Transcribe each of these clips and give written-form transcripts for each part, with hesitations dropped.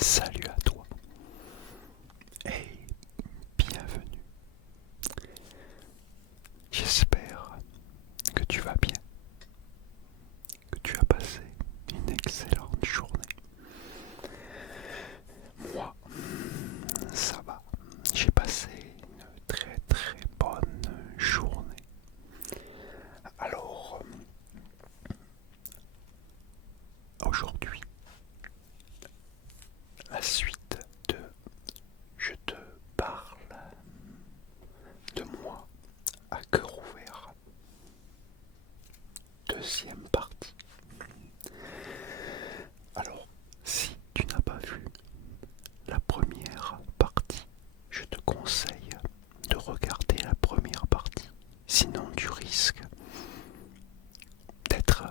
Salut à toi et bienvenue. J'espère que tu vas bien, que tu as passé une excellente journée. Moi, ça va. J'ai passé une très très bonne journée. Alors, aujourd'hui, la suite de Je te parle de moi à cœur ouvert. Deuxième partie. Alors, si tu n'as pas vu la première partie, je te conseille de regarder la première partie. Sinon, tu risques d'être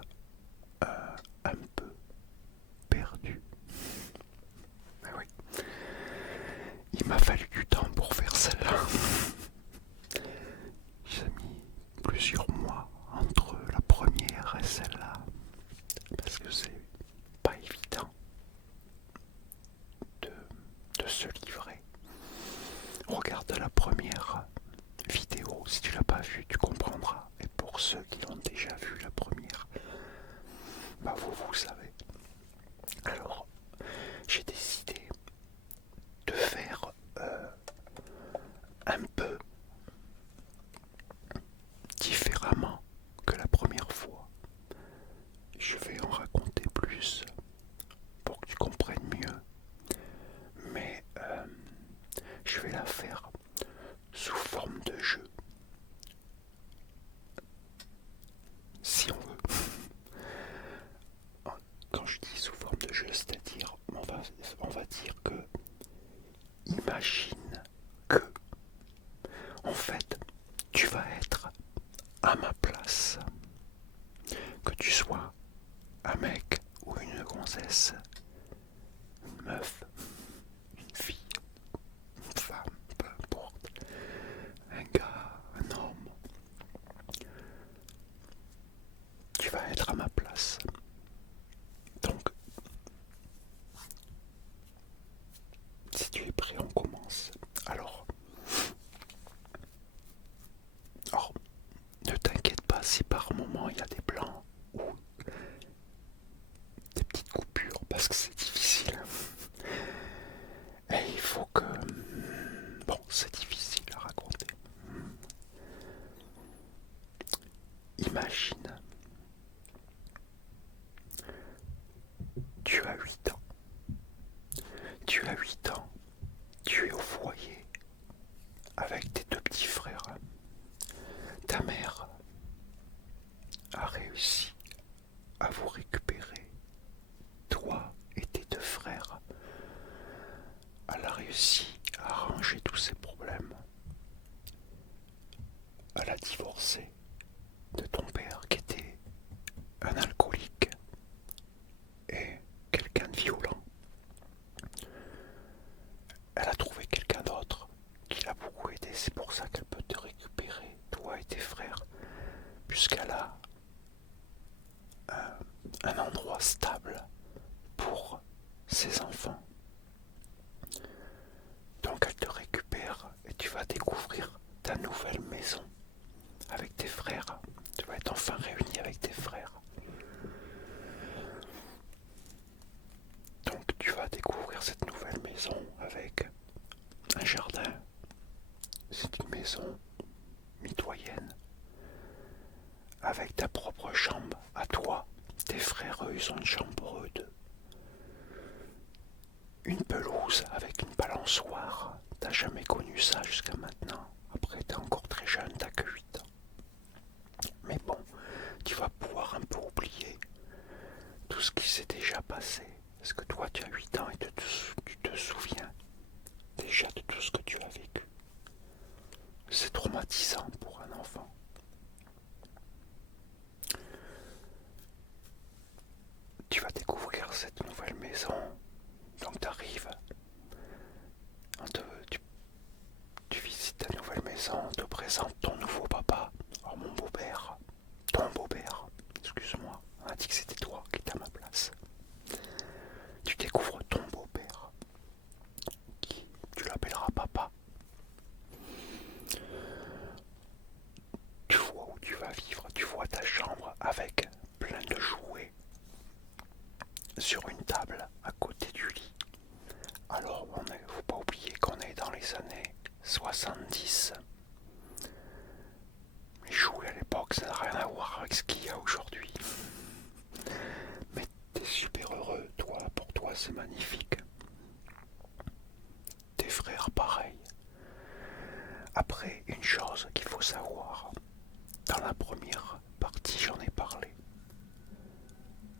un peu perdu. Mais oui, il m'a fallu du temps pour faire celle-là. J'ai mis plusieurs mois entre la première et celle-là, parce que c'est pas évident de, de se livrer. Regarde la première vidéo, si tu l'as pas vue, tu comprendras. Et pour ceux qui l'ont déjà vu la première, bah vous savez. Alors, j'ai décidé de faire un peu différemment que la première fois. Je vais en raconter plus pour que tu comprennes mieux, mais je vais la faire sous forme de jeu, si on veut. Quand je dis sous forme de jeu, c'est-à-dire, on va dire que, imagine que, en fait, tu vas être à ma place, que tu sois un mec ou une gonzesse, une meuf, une fille, une femme, peu importe, un gars, un homme, tu vas être à ma place. Donc, si tu es prêt, on commence. Alors, ne t'inquiète pas si par moment il y a des blancs ou des petites coupures, parce que c'est difficile. Et il faut que... Bon, c'est difficile à raconter. Imagine, tu as 8 ans. Tu as 8 ans, tu es au foyer avec tes deux petits frères. Ta mère a réussi à vous récupérer, toi et tes deux frères. Elle a réussi à arranger tous ses problèmes. Elle a divorcé de ton père qui était un alcoolique et quelqu'un de violent. Elle a trouvé quelqu'un d'autre qui l'a beaucoup aidé. C'est pour ça qu'elle peut te récupérer, toi et tes frères, puisqu'elle a un endroit stable pour ses enfants. Donc elle te récupère et tu vas découvrir ta nouvelle maison avec tes frères. Tu vas être enfin réuni avec tes frères. Donc tu vas découvrir cette nouvelle maison avec un jardin. C'est une maison mitoyenne avec ta propre chambre à toi. Tes frères, eux, ils ont une chambre pour eux deux. Une pelouse avec une balançoire. T'as jamais connu ça jusqu'à maintenant. Après, t'es encore très jeune, t'as que 8 ans. Mais bon, tu vas pouvoir un peu oublier tout ce qui s'est déjà passé. Parce que toi, tu as 8 ans et tu te souviens déjà de tout ce que tu as vécu. C'est traumatisant pour un enfant. Tu vas découvrir cette nouvelle maison. Donc t'arrives, tu visites ta nouvelle maison, on te présente ton nouveau papa. Oh mon beau-père, ton beau-père, excuse-moi, on a dit que c'était toi qui étais à ma place. Tu découvres ton beau-père. sur une table à côté du lit. Alors, faut pas oublier qu'on est dans les années 70. Les jouets à l'époque, ça n'a rien à voir avec ce qu'il y a aujourd'hui. Mais t'es super heureux, toi, pour toi c'est magnifique. Tes frères pareil. Après, une chose qu'il faut savoir, dans la première partie j'en ai parlé.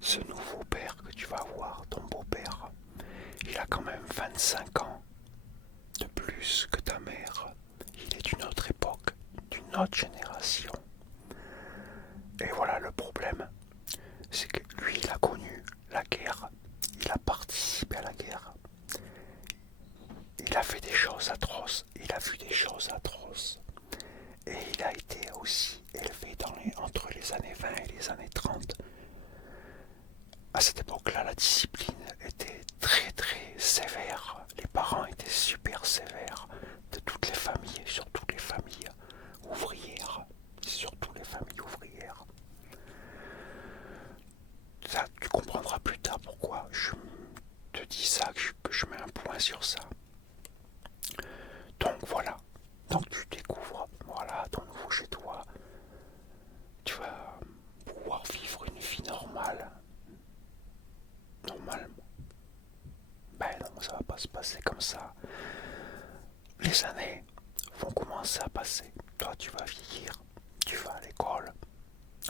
Ce nouveau père que tu vas avoir, ton beau-père, il a quand même 25 ans de plus que ta mère. Il est d'une autre époque, d'une autre génération. Et voilà le problème, c'est que lui il a connu la guerre, il a participé à la guerre. Il a fait des choses atroces, il a vu des choses atroces. Et il a été aussi élevé entre les années 20 et les années 30. À cette époque-là, la discipline était très très sévère. Les parents étaient super sévères de toutes les familles, surtout les familles ouvrières. Surtout les familles ouvrières. Ça, tu comprendras plus tard pourquoi je te dis ça, que je mets un point sur ça. Donc voilà. Donc tu découvres, voilà, ton nouveau chez toi. Tu vas pouvoir vivre une vie normale. Normalement. Ben non, ça va pas se passer comme ça. Les années vont commencer à passer. Toi, tu vas vieillir. Tu vas à l'école,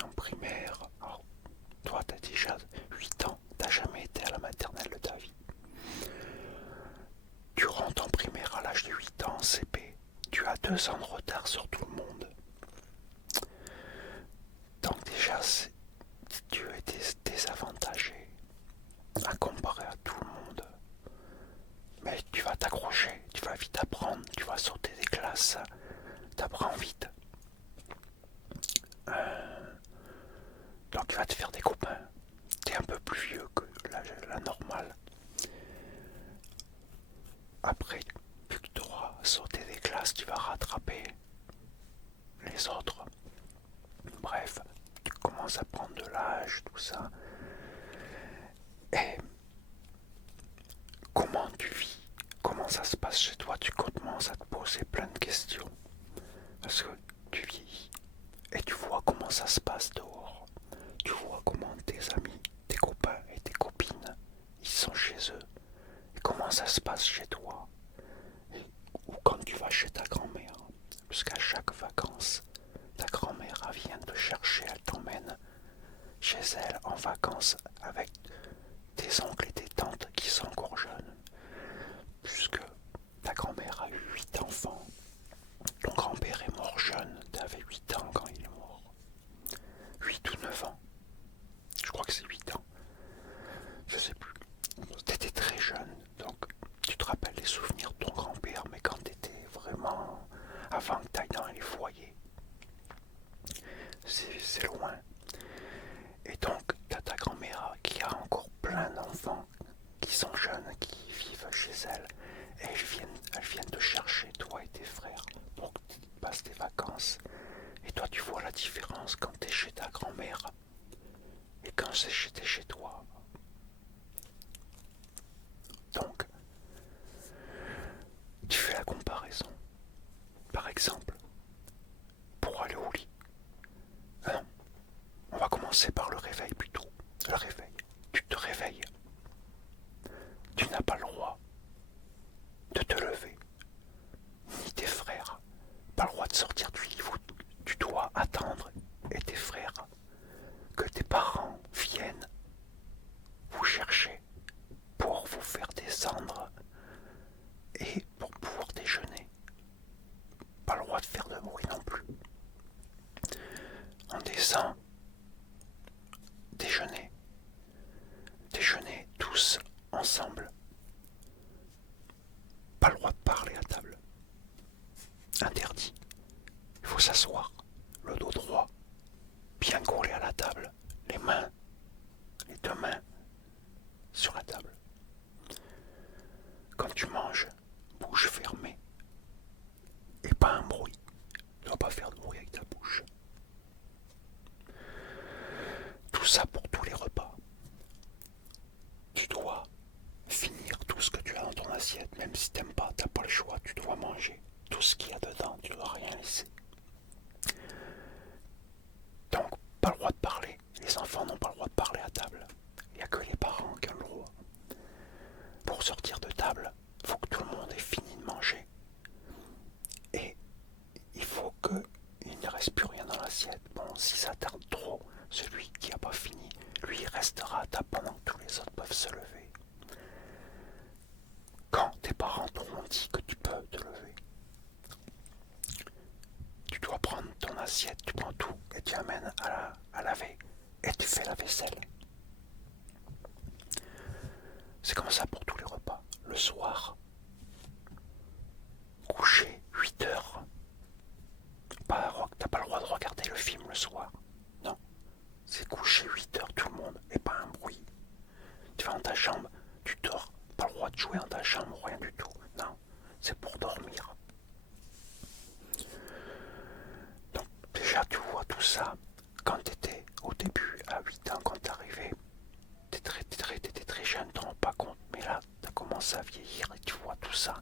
en primaire. Alors, toi, t'as déjà 8 ans. T'as jamais été à la maternelle de ta vie. Tu rentres en primaire à l'âge de 8 ans en CP. Tu as 2 ans de retard sur tout le monde. Donc déjà, tu es désavantagé à comparer à tout le monde. Mais tu vas t'accrocher, tu vas vite apprendre, tu vas sauter des classes, t'apprends vite. Donc tu vas te faire des copains. T'es un peu plus vieux que la normale. Après, vu que tu auras sauté des classes, tu vas rattraper les autres. Bref, tu commences à prendre de l'âge, tout ça. Et comment tu vis? Comment ça se passe chez toi? Tu commences à te poser plein de questions. Parce que tu vieillis et tu vois comment ça se passe dehors. Tu vois comment tes amis, tes copains et tes copines, ils sont chez eux. Et comment ça se passe chez toi. Ou quand tu vas chez ta grand-mère. Parce qu'à chaque vacances, ta grand-mère vient te chercher, elle t'emmène chez elle en vacances avec tes oncles et tes tantes qui sont encore jeunes. Puisque ta grand-mère a eu 8 enfants. Ton grand-père est mort jeune, tu avais 8 ans quand il est mort. 8 ou 9 ans. Je crois que c'est 8 ans. Je sais plus. Tu étais très jeune, donc tu te rappelles les souvenirs de ton grand-père, mais quand tu étais vraiment avant que tu ailles dans les foyers. C'est loin. Et donc, tu as ta grand-mère qui a encore plein d'enfants qui sont jeunes, qui vivent chez elle. Et elles viennent te chercher, toi et tes frères, pour que tu passes tes vacances. Et toi, tu vois la différence quand tu es chez ta grand-mère et quand t'es chez toi. Donc, tu fais la comparaison. Par exemple, pour aller au lit. Non, on va commencer par le réveil plutôt. Le réveil. Tu te réveilles. Tu n'as pas le droit de te lever. Ni tes frères. Pas le droit de sortir du lit. Tu dois attendre, et tes frères, que tes parents viennent vous chercher pour vous faire descendre et pour pouvoir déjeuner. Pas le droit de faire de bruit non plus. On descend, déjeuner. Déjeuner tous ensemble. Pas le droit de parler à table. Interdit. Il faut s'asseoir, le dos droit, bien collé à la table, les deux mains sur la table. Quand tu manges, bouche fermée. Et pas un bruit. Tu ne dois pas faire de bruit avec ta bouche. Tout ça pour tous les repas. doivent se lever. Quand tes parents t'auront dit que tu peux te lever, tu dois prendre ton assiette, tu prends tout et tu amènes à laver et tu fais la vaisselle. C'est comme ça pour tous les repas. Le soir, coucher 8 heures. T'as pas le droit de regarder le film le soir. Non. C'est coucher 8 heures tout le monde et pas un bruit. Tu vas dans ta chambre, tu dors. Pas le droit de jouer dans ta chambre, rien du tout. Non. C'est pour dormir. Donc déjà tu vois tout ça. Quand t'étais au début, à 8 ans, quand t'arrivais, t'étais très jeune, t'en rends pas compte. Mais là, t'as commencé à vieillir et tu vois tout ça.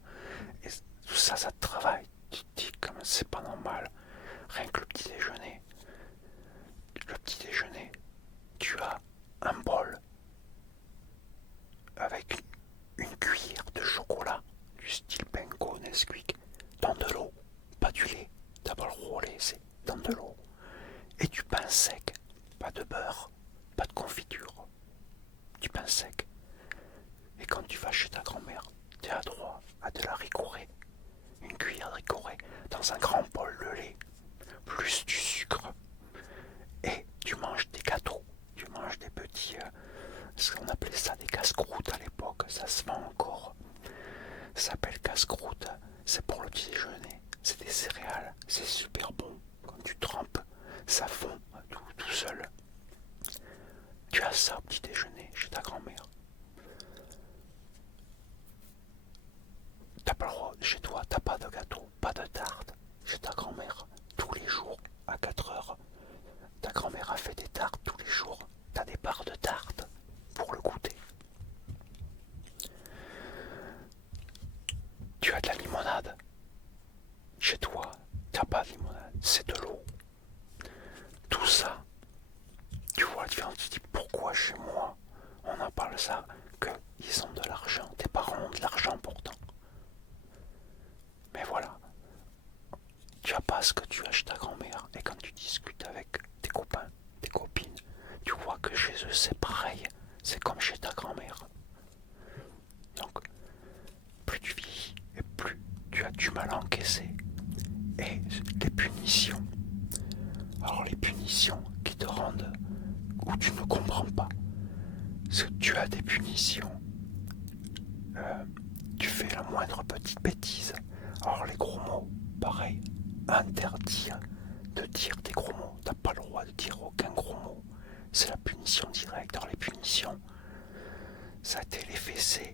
Et tout ça, ça te travaille. Tu te dis comme c'est pas normal. Rien que le petit déjeuner. Le petit déjeuner, tu as un bol avec une cuillère de chocolat du style Bengo, Nesquik, dans de l'eau, pas du lait. T'as pas le droit au lait, c'est dans de l'eau. Et du pain sec, pas de beurre, pas de confiture, du pain sec. Et quand tu vas chez ta grand-mère, tu as droit à de la ricorée, une cuillère de ricorée dans un grand bol de lait, plus du sucre. Et tu manges des gâteaux, tu manges des petits, ce qu'on appelait ça des casse-croûtes à l'époque, ça se vend encore. Ça s'appelle casse-croûte, c'est pour le petit déjeuner, c'est des céréales, c'est super bon. Quand tu trempes, ça fond tout seul. Tu as ça au petit déjeuner chez ta grand-mère. T'as pas le droit, chez toi, t'as pas de gâteau, pas de tarte. Chez ta grand-mère, tous les jours, à 4 heures, ta grand-mère a fait des tartes tous les jours. T'as des barres de tarte pour le goûter. Tu as de la limonade. Chez toi, t'as pas de limonade, c'est de l'eau. Tout ça, tu vois la différence, tu te dis pourquoi chez moi, on en parle ça, qu'ils ont de l'argent, tes parents ont de l'argent pourtant. Mais voilà, tu as pas ce que tu as chez ta grand-mère. Et quand tu discutes avec tes copains, tes copines, tu vois que chez eux c'est pareil. C'est comme chez ta grand-mère. Donc, plus tu vieillis et plus tu as du mal à encaisser. Et les punitions. Alors les punitions qui te rendent où tu ne comprends pas. Parce que tu as des punitions. Tu fais la moindre petite bêtise. Alors les gros mots, pareil. Interdire de dire des gros mots. T'as pas le droit de dire aucun gros mot. C'est la punition directe. Alors les punitions, ça a été les fessées.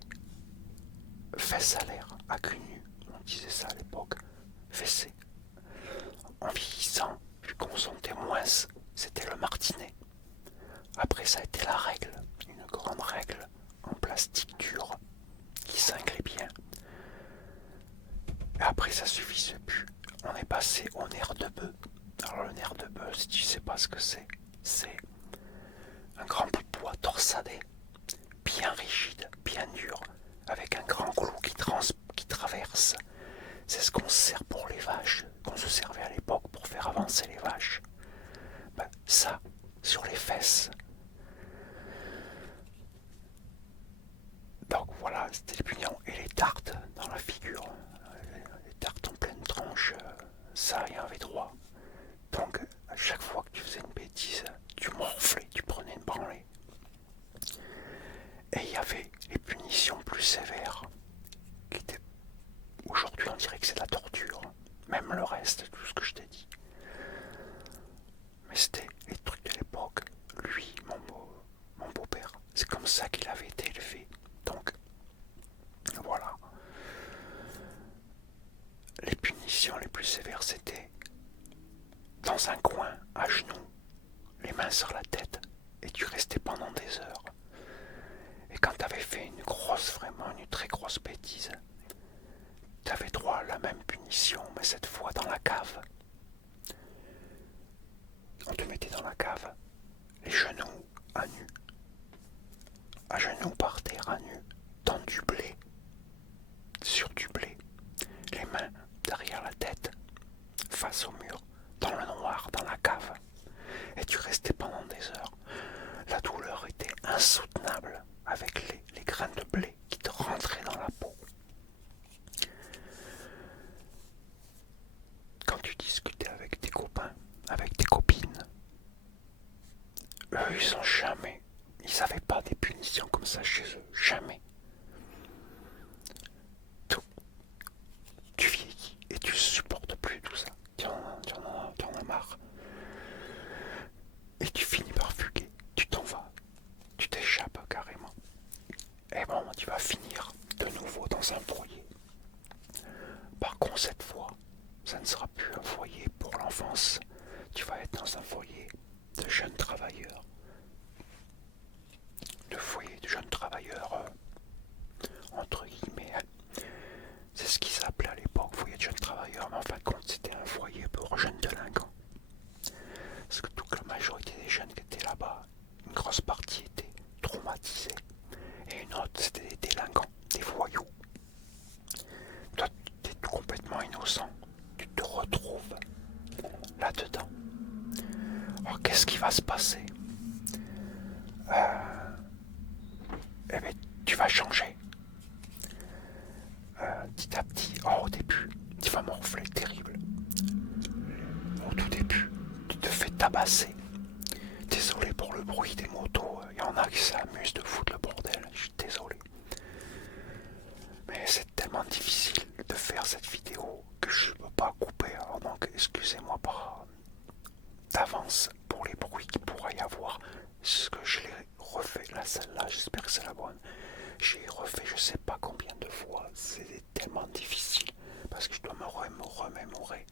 Fesses à l'air, à cul nu. On disait ça à l'époque. Fessées. En vieillissant, vu qu'on sentait moins, c'était le martinet. Après ça a été la règle. Une grande règle en plastique dur qui cinglait bien. Et après ça suffisait plus. On est passé au nerf de bœuf. Alors le nerf de bœuf, si tu sais pas ce que c'est un grand bout de bois torsadé, bien rigide, bien dur, avec un grand clou qui traverse. C'est ce qu'on se sert pour les vaches, qu'on se servait à l'époque pour faire avancer les vaches. Ben, ça, sur les fesses. Donc voilà, c'était les punitions. Et les tartes dans la figure. Les tartes en pleine tranche, ça y avait droit. Donc à chaque fois que tu faisais une bêtise, tu morflais, tu prenais une branlée. Et il y avait les punitions plus sévères, qui étaient... Aujourd'hui on dirait que c'est de la torture, même le reste, tout ce que je t'ai dit. Mais c'était les trucs de l'époque. Lui, mon beau-père, c'est comme ça qu'il avait été élevé. Donc, voilà. Les punitions les plus sévères, c'était dans un coin, à genoux, les mains sur la tête, et tu restais pendant des heures. Et quand t'avais fait vraiment une très grosse bêtise, t'avais droit à la même punition, mais cette fois dans la cave. On te mettait dans la cave, les genoux à nu, à genoux par terre à nu, dans du blé, sur du blé, les mains derrière la tête, face au mur, dans le noir, dans la cave. Et tu restais pendant des heures. La douleur était insoutenable. avec les grains de blé qui te rentraient dans la peau. Quand tu discutais avec tes copains, avec tes copines, eux, ils n'avaient pas des punitions comme ça chez eux, jamais. Tu vieillis et tu supportes plus tout ça. Tu en as marre. Et tu finis par fuguer. Tu t'en vas. Tu t'échappes carrément. Et bon, tu vas finir de nouveau dans un foyer. Par contre, cette fois, ça ne sera plus un foyer pour l'enfance. Tu vas être dans un foyer de jeunes travailleurs. De foyer de jeunes travailleurs, entre guillemets. C'est ce qu'ils s'appelait à l'époque, foyer de jeunes travailleurs, mais en fin de compte, c'était un foyer pour jeunes délinquants. Parce que toute la majorité des jeunes qui étaient là-bas, une grosse partie était traumatisée. Et une autre, c'était des délinquants, des voyous. Toi, tu es complètement innocent. Tu te retrouves là-dedans. Alors, qu'est-ce qui va se passer? Eh bien, tu vas changer. Petit à petit, au début, tu vas morfler terrible. Au tout début, tu te fais tabasser. Désolé pour le bruit des motos, il y en a qui s'amusent de foutre le bordel, je suis désolé. Mais c'est tellement difficile de faire cette vidéo que je ne peux pas couper, alors donc excusez-moi par d'avance pour les bruits qu'il pourrait y avoir. Ce que je l'ai refait, là celle-là, j'espère que c'est la bonne. J'ai refait je sais pas combien de fois, c'est tellement difficile parce que je dois me remémorer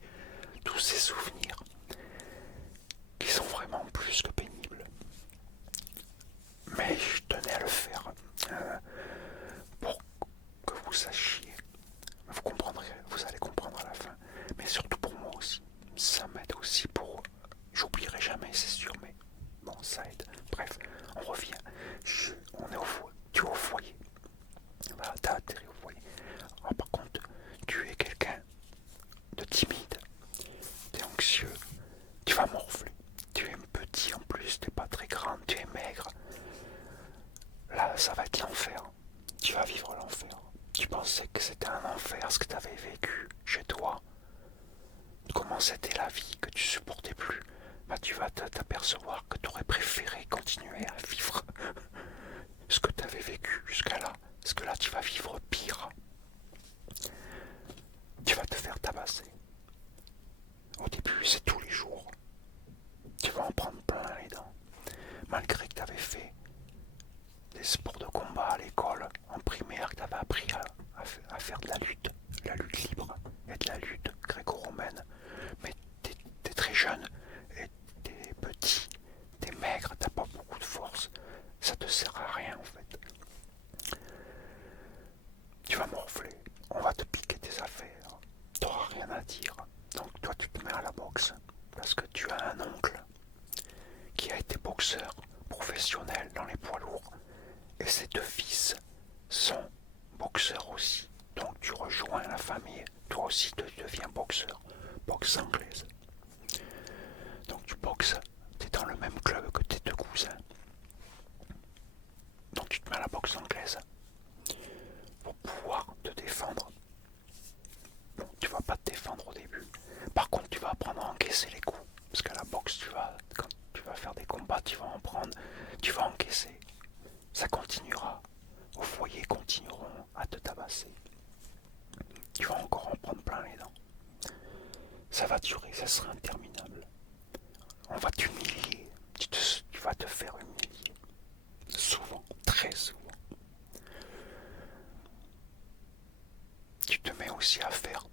tous ces souvenirs qui sont vraiment plus que pénibles. Mais je tenais à le faire pour que vous sachiez. Vous comprendrez, vous allez comprendre à la fin. Mais surtout pour moi aussi. Ça m'aide aussi pour... J'oublierai jamais, c'est sûr, mais bon, ça aide. Bref, on revient. On est tu es au foyer. Voilà, t'as atterri au foyer. Alors, par contre, tu es quelqu'un de timide. Tu es anxieux. Tu vas morfler. Tu es petit en plus, tu n'es pas très grand, tu es maigre. Là, ça va être l'enfer. Tu vas vivre l'enfer. Tu pensais que c'était un enfer ce que tu avais vécu chez toi. Comment c'était la vie que tu supportais plus. Bah, tu vas t'apercevoir que tu aurais préféré continuer à vivre ce que tu avais vécu jusqu'à là. Parce que là, tu vas vivre pire. Tu vas te faire tabasser. Au début, c'est tous les jours. Tu vas en prendre plein les dents. Malgré que tu avais fait des sports de combat à l'école, en primaire, que tu avais appris à faire de la lutte libre et de la lutte gréco-romaine. Mais t'es très jeune et t'es petit, t'es maigre, t'as pas beaucoup de force. Ça te sert à rien en fait. Tu vas morfler, on va te piquer tes affaires, t'auras rien à dire. Donc toi tu te mets à la boxe parce que tu as un oncle qui a été boxeur professionnel dans les poids lourds et ses deux fils sont boxeurs aussi. Donc tu rejoins la famille, toi aussi tu deviens boxeur, boxe anglaise. Donc tu boxes, tu es dans le même club que tes deux cousins. Donc tu te mets à la boxe anglaise pour pouvoir te défendre. Bon, tu vas pas te défendre au début. Par contre, tu vas apprendre à encaisser les coups. Parce qu'à la boxe, quand tu vas faire des combats, tu vas en prendre, tu vas encaisser. Ça continuera. Au foyer, continueront à te tabasser. Tu vas encore en prendre plein les dents. Ça va durer, ça sera interminable. On va t'humilier. Tu vas te faire humilier. Souvent, très souvent. Tu te mets aussi à faire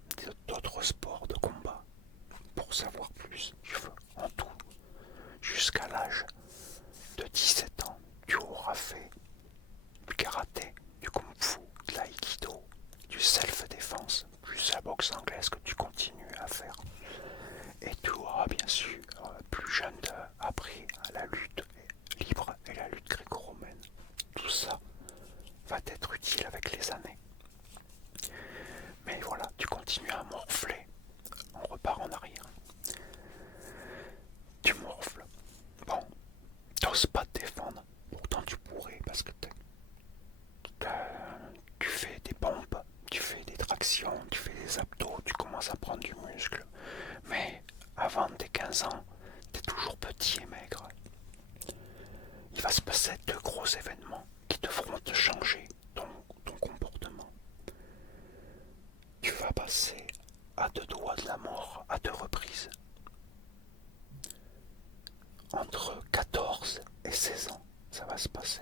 d'autres sports de combat pour savoir plus. En tout, jusqu'à l'âge de 17 ans, tu auras fait du karaté, du kung-fu, de l'aïkido, du self-défense, plus la boxe anglaise que tu continues à faire. Et tu auras bien sûr, plus jeune, appris à la lutte libre et la lutte gréco-romaine. Tout ça va t'être utile avec les années. Mais voilà, tu continues à morfler. On repart en arrière. Tu morfles. Bon, t'oses pas te défendre. Pourtant tu pourrais parce que 15 ans, t'es toujours petit et maigre. Il va se passer 2 gros événements qui devront te changer ton comportement. Tu vas passer à 2 doigts de la mort à 2 reprises. Entre 14 et 16 ans, ça va se passer.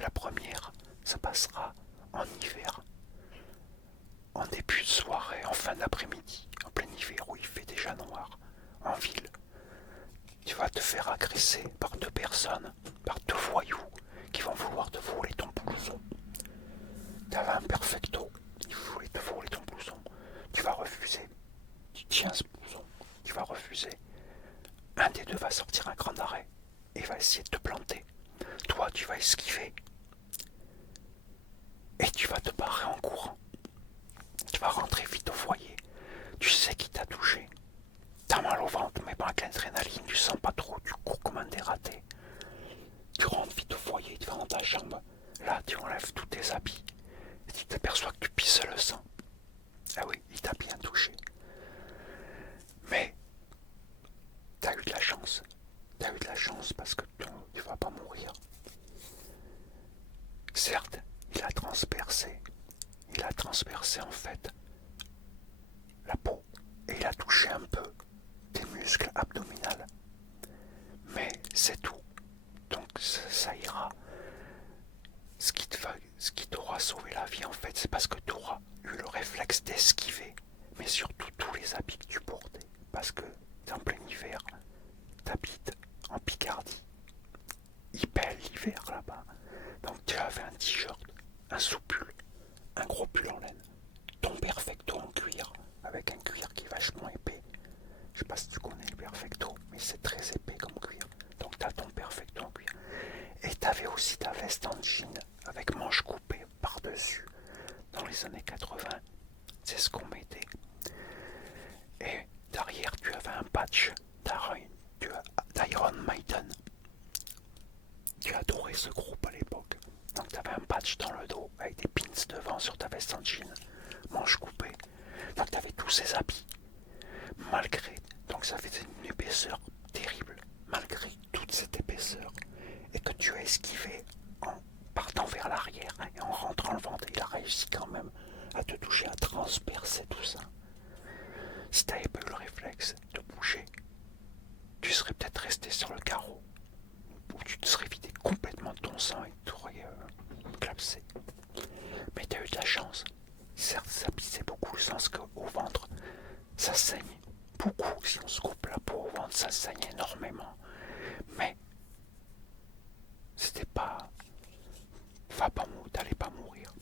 La première, ça passera en hiver, en début de soirée, en fin d'après-midi, en plein hiver où il fait déjà noir, en ville. Tu vas te faire agresser par 2 personnes, par 2 voyous qui vont vouloir te voler ton blouson. Tu avais un perfecto, ils voulaient te voler ton blouson. Tu vas refuser. Tu tiens ce blouson, tu vas refuser. Un des deux va sortir un grand arrêt et va essayer de te planter. Toi, tu vas esquiver. Et tu vas te barrer en courant. Tu vas rentrer vite au foyer. Tu sais qui t'a touché. T'as mal au ventre, mais pas avec l'adrénaline, tu sens pas trop, tu cours comme un dératé. Tu rentres vite au foyer, tu vas dans ta chambre. Là, tu enlèves tous tes habits. Et tu t'aperçois que tu pisses le sang. Ah oui, il t'a bien touché. Mais t'as eu de la chance. T'as eu de la chance parce que tu vas pas mourir. Certes, il a transpercé en fait la peau et il a touché un peu tes muscles abdominaux. Mais c'est tout. Donc ça ira. Ce qui t'aura sauvé la vie en fait, c'est parce que tu auras eu le réflexe d'esquiver, mais surtout tous les habits que tu portais. Parce que t'es en plein hiver, t'habites en Picardie. Il pèle l'hiver là-bas. Donc tu avais un t-shirt, un sous-pull, un gros pull en laine, ton perfecto en cuir, avec un cuir qui est vachement épais. Je sais pas si tu connais le perfecto, mais c'est très épais comme cuir. Donc tu as ton perfecto en cuir. Et tu avais aussi ta veste en jean avec manches coupées par-dessus. Dans les années 80, c'est ce qu'on mettait. Et derrière, tu avais un patch d'Iron Maiden. Tu adorais ce groupe à l'époque. Donc tu avais un patch dans le dos avec des pins devant sur ta veste en jean, manches coupées. Donc tu avais tous ces habits. Malgré, donc ça faisait une épaisseur terrible, malgré toute cette épaisseur, et que tu as esquivé en partant vers l'arrière et en rentrant le ventre, il a réussi quand même à te toucher, à transpercer tout ça. Si tu n'avais pas eu le réflexe de bouger, tu serais peut-être resté sur le carreau, ou tu te serais vidé complètement de ton sang et tu aurais clapsé. Mais tu as eu de la chance. Certes, ça pissait beaucoup le sang au ventre, ça saigne beaucoup. Si on se coupe la peau au ventre, ça saigne énormément. Mais c'était pas... t'allais pas mourir.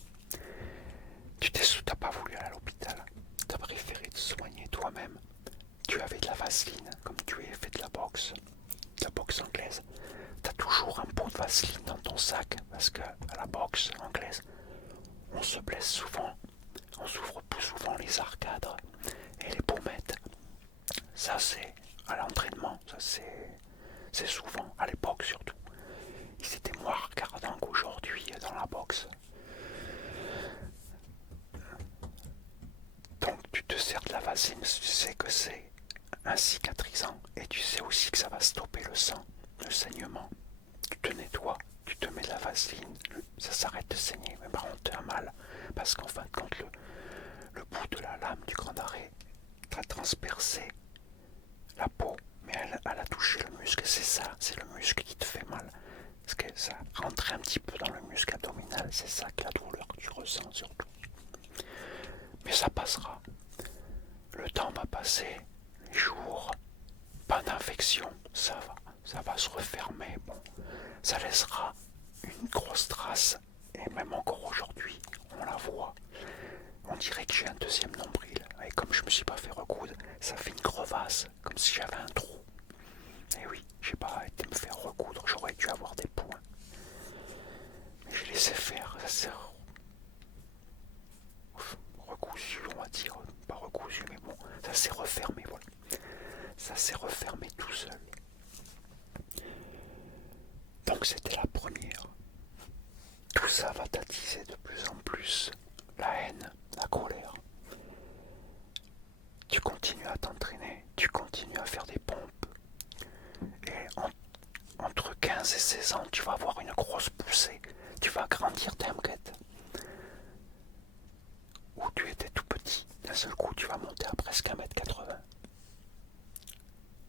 T'as pas voulu aller à l'hôpital. T'as préféré te soigner toi-même. Tu avais de la vaseline, comme tu avais fait de la boxe anglaise. T'as toujours un pot de vaseline dans ton sac, parce que à la boxe anglaise, on se blesse souvent. On s'ouvre plus souvent les arcades et les pommettes. Ça c'est à l'entraînement, ça c'est souvent, à l'époque surtout. Ils étaient moins regardants qu'aujourd'hui dans la boxe. Donc tu te sers de la vaseline, tu sais que c'est un cicatrisant et tu sais aussi que ça va stopper le sang, le saignement. Tu te nettoies, tu te mets de la vaseline, ça s'arrête de saigner, mais par contre tu as mal parce qu'en fin de compte le bout de la lame du grand arrêt a transpercé la peau, mais elle a touché le muscle, c'est ça, c'est le muscle qui te fait mal. Parce que ça rentre un petit peu dans le muscle abdominal, c'est ça que la douleur que tu ressens surtout. Mais ça passera. Le temps va passer, les jours, pas d'infection, ça va se refermer, bon, ça laissera une grosse trace, et même encore aujourd'hui, on la voit. On dirait que j'ai un deuxième nombril, et comme je me suis pas fait recoudre, ça fait une crevasse, comme si j'avais un trou. Et oui, j'ai pas été me faire recoudre, j'aurais dû avoir des points. Mais je laissé faire, ça s'est recousu, on va dire, pas recousu, mais bon, ça s'est refermé, voilà. Ça s'est refermé tout seul. Donc c'était la première. Tout ça va t'attiser de plus en plus la haine, la colère. Tu continues à t'entraîner, tu continues à faire des pompes. Et entre 15 et 16 ans, tu vas avoir une grosse poussée. Tu vas grandir, t'inquiète. Où tu étais tout petit, d'un seul coup, tu vas monter à presque 1,80 m.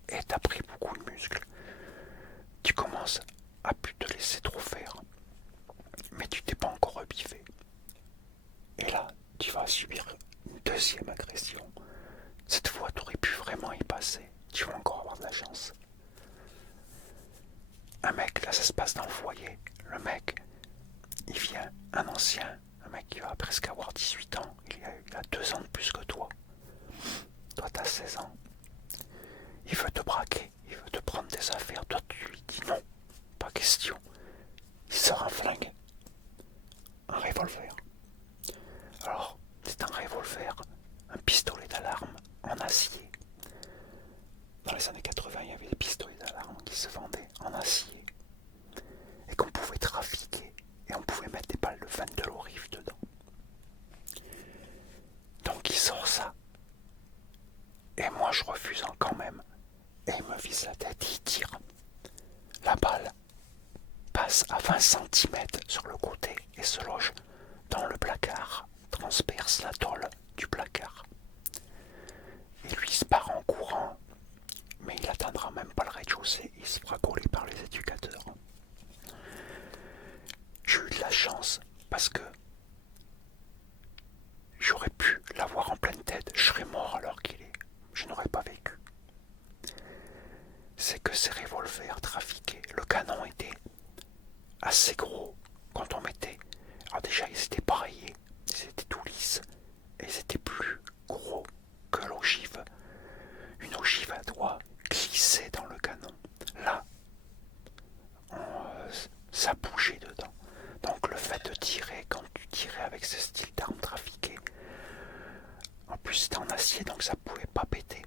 Et tu as pris beaucoup de muscles. Tu commences à plus te laisser trop faire. Mais tu t'es pas encore rebiffé. Et là, tu vas subir une deuxième agression. Cette fois, tu aurais pu vraiment y passer. Tu vas encore avoir de la chance. Un mec, là, ça se passe dans le foyer. Le mec, il vient, un ancien, un mec qui va presque avoir 18 ans. Il a 2 ans de plus que toi. Toi, t'as 16 ans. Il veut te braquer, il veut te prendre tes affaires. Toi, tu lui dis non, pas question. Il sort un flingue, un revolver. Alors, c'est un revolver, un pistolet d'alarme en acier. Dans les années 80, il y avait des pistolets d'alarme qui se vendaient en acier et qu'on pouvait trafiquer et on pouvait mettre des balles de 22 l'orif dedans. Donc il sort ça et moi je refuse quand même et il me vise la tête et il tire. La balle passe à 20 cm sur le côté et se loge dans le placard, transperce la tôle du placard. Et lui il se part en courant, mais il atteindra même pas le rez-de-chaussée, il se fera gauler par les éducateurs. J'ai eu de la chance parce que j'aurais pu l'avoir en pleine tête, je serais mort alors qu'il est. Je n'aurais pas vécu. C'est que ces revolvers trafiqués, le canon était assez gros quand on mettait. Alors déjà ils étaient pareillés, ils étaient tout lisses et ils étaient plus gros que l'ogive. Une ogive à doigt glissait dans le canon. Là, ça bougeait dedans. Donc le fait de tirer, quand tu tirais avec ce style d'arme trafiquée, en plus c'était en acier donc ça pouvait pas péter.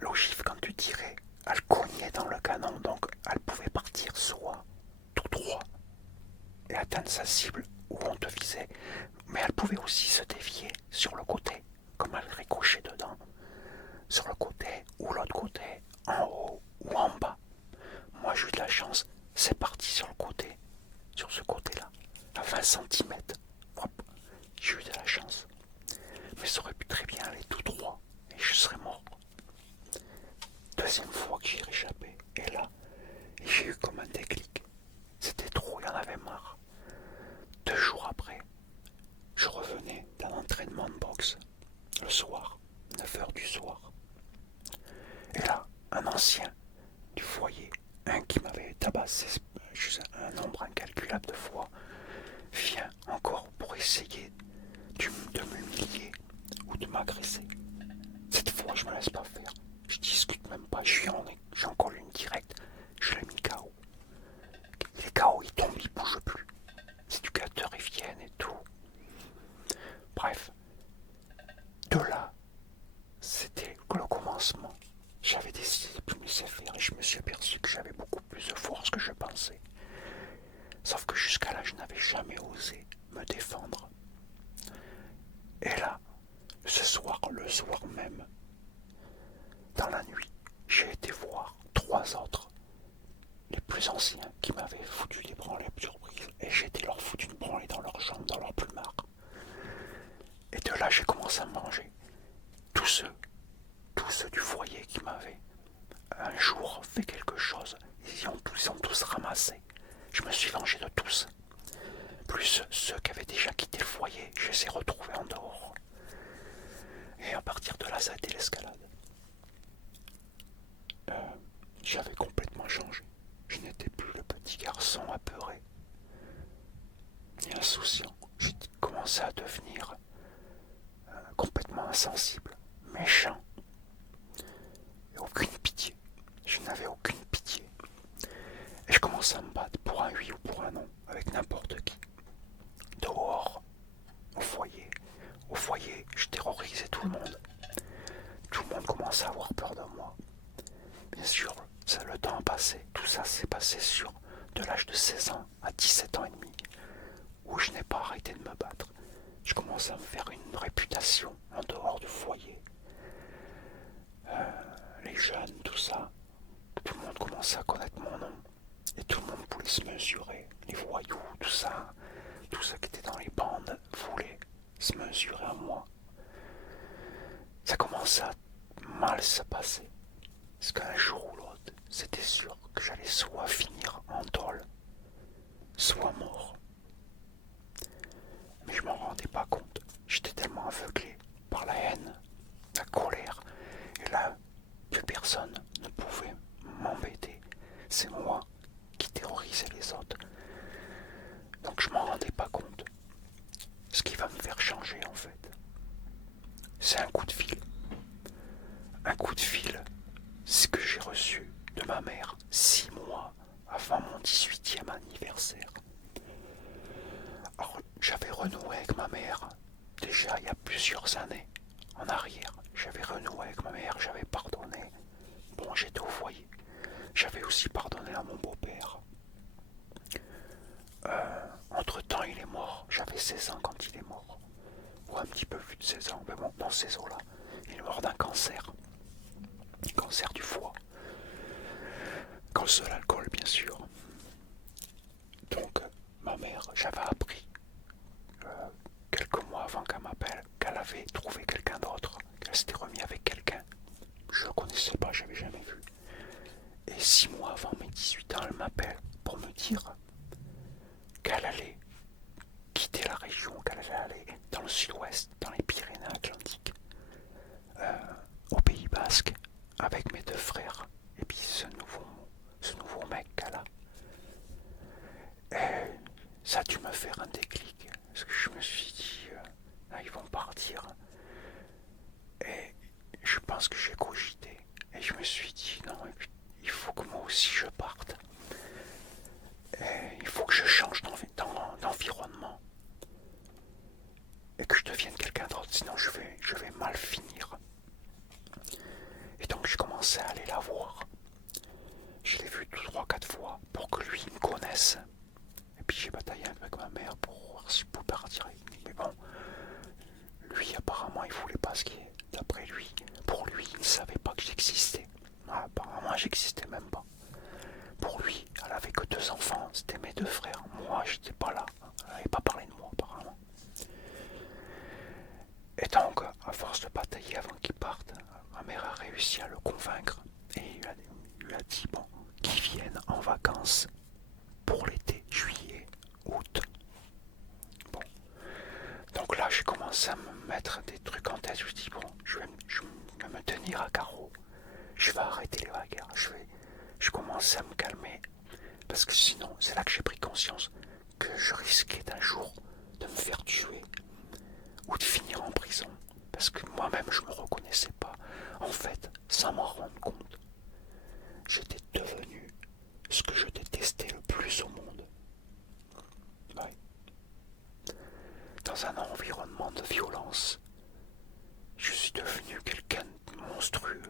L'ogive quand tu tirais, elle cognait dans le canon donc elle pouvait partir soit tout droit et atteindre sa cible où on te visait, mais elle pouvait aussi se dévier sur le côté, comme elle ricochait dedans, sur le côté ou l'autre côté, en haut ou en bas. Moi j'ai eu de la chance, c'est parti sur le côté, sur ce côté-là, à 20 cm. Hop, j'ai eu de la chance. Mais ça aurait pu très bien aller tout droit et je serais mort. Deuxième fois que j'ai réchappé, et là, j'ai eu comme un déclic. C'était trop, il y en avait marre. 2 jours après, je revenais d'un entraînement de boxe, le soir, 9 h du soir. Et là, un ancien du foyer, un qui m'avait tabassé un nombre incalculable de fois, vient encore pour essayer de m'humilier ou de m'agresser. Cette fois, je me laisse pas faire. Je discute même pas, j'ai encore une directe, je l'ai mis KO. Il est KO, il tombe, il bouge plus. Les éducateurs, ils viennent et tout. Bref, de là, c'était le commencement. J'avais décidé de plus me laisser faire et je me suis aperçu que j'avais beaucoup plus de force que je pensais. Sauf que jusqu'à là, je n'avais jamais osé me défendre. Et là, le soir même, dans la nuit, j'ai été voir 3 autres, les plus anciens, qui m'avaient foutu des branlées à plusieurs reprises, et j'ai été leur foutu une branlée dans leurs jambes, dans leur plumard. Et de là, j'ai commencé à manger. Tous ceux du foyer qui m'avaient un jour fait quelque chose, ils ont tous ramassé. Je me suis vengé de tous. Plus ceux qui avaient déjà quitté le foyer, je les ai retrouvés en dehors. Et à partir de là, ça a été l'escalade. J'avais complètement changé. Je n'étais plus le petit garçon apeuré, ni insouciant. J'ai commencé à devenir complètement insensible, méchant. Et aucune pitié. Je n'avais aucune pitié. Et je commençais à me battre pour un oui ou pour un non, avec n'importe qui. Dehors, au foyer. Au foyer, je terrorisais tout le monde. Tout le monde commençait à avoir peur de moi. Bien sûr, le temps a passé. Tout ça s'est passé de l'âge de 16 ans à 17 ans et demi, où je n'ai pas arrêté de me battre. Je commençais à me faire une réputation en dehors du foyer. mesurer à moi. Ça commençait à mal se passer. Parce qu'un jour ou l'autre, c'était sûr que j'allais soit finir en tôle, soit mort. Mais je m'en rendais pas compte. J'étais tellement aveuglé par la haine, la colère, et là, plus personne ne pouvait m'embêter. C'est moi qui terrorisais les autres. Donc je m'en rendais pas compte. Ce qui va me faire changer en fait, c'est un coup de fil. Un coup de fil, c'est que j'ai reçu de ma mère 6 mois avant mon 18e anniversaire. Alors j'avais renoué avec ma mère déjà il y a plusieurs années en arrière. J'avais renoué avec ma mère, j'avais pardonné. Bon, j'étais au foyer. J'avais aussi pardonné à mon beau-père. Entre-temps, il est mort. J'avais 16 ans quand il est mort. Ou un petit peu plus de 16 ans. Mais bon, dans ces eaux-là, il est mort d'un cancer. Cancer du foie. Cause de l'alcool, bien sûr. Donc, ma mère, j'avais appris quelques mois avant qu'elle m'appelle qu'elle avait trouvé quelqu'un d'autre. Qu'elle s'était remis avec quelqu'un. Je ne le connaissais pas, je n'avais jamais vu. Et 6 mois avant mes 18 ans, elle m'appelle pour me dire qu'elle allait quitter la région, qu'elle allait aller dans le sud-ouest, dans les Pyrénées-Atlantiques, au Pays Basque, avec mes 2 frères, et puis ce nouveau mec qu'elle a. Et ça a dû me faire un déclic, parce que je me suis dit, là, ils vont partir. Et je pense que j'ai cogité, et je me suis dit, non, il faut que moi aussi je parte. Et il faut que je change d'environnement. Et que je devienne quelqu'un d'autre, sinon je vais mal finir. Et donc j'ai commencé à aller la voir. Je l'ai vu 3-4 fois pour que lui me connaisse. Et puis j'ai bataillé avec ma mère pour voir si je pouvais partir avec lui. Mais bon, lui apparemment il voulait pas ce qui est. D'après lui, pour lui, il ne savait pas que j'existais. Apparemment j'existais même pas. Pour lui, elle avait que 2 enfants, c'était mes 2 frères. Moi, j'étais pas là. Elle n'avait pas parlé de moi apparemment. Et donc, à force de batailler avant qu'il parte, ma mère a réussi à le convaincre et il lui a dit bon, qu'il vienne en vacances pour l'été, juillet, août. Bon, donc là j'ai commencé à me mettre des trucs en tête. Je me dis bon, je vais me tenir à carreau, je vais arrêter les bagarres, je commence à me calmer parce que sinon c'est là que j'ai pris conscience que je risquais d'un jour de me faire tuer ou de finir en prison, parce que moi-même je me reconnaissais pas. En fait, sans m'en rendre compte, j'étais devenu ce que je détestais le plus au monde. Ouais. Dans un environnement de violence, je suis devenu quelqu'un de monstrueux.